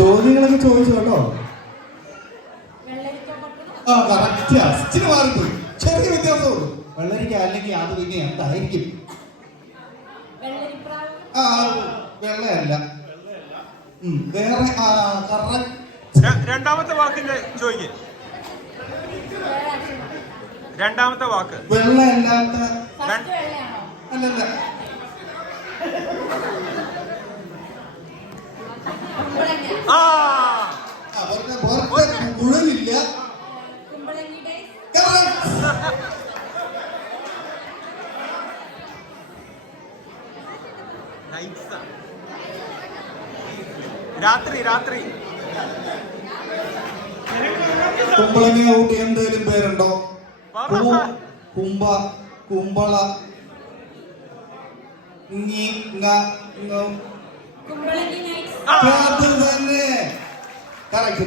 ചോദ്യങ്ങളൊക്കെ ചോദിച്ചു കേട്ടോ. ആ കറക്റ്റ് അച്ഛന് മാറിപ്പോയി. ചെറിയ വ്യത്യാസമുള്ളൂ. വെള്ളരിക്ക അല്ലെങ്കിൽ അത് പിന്നെ എന്തായിരിക്കും? ആ വെള്ളയല്ല. വേറെ രണ്ടാമത്തെ വാക്കിന്റെ ചോദിക്കേ. രണ്ടാമത്തെ വാക്ക് വെള്ളയല്ലാത്ത അല്ലല്ല. മുഴലില്ല. രാത്രി രാത്രി കുമ്പളങ്ങ കൂട്ടി എന്തെങ്കിലും പേരുണ്ടോ? കുമ്പ, കുമ്പള, അത് തന്നെ. കറക്റ്റ്.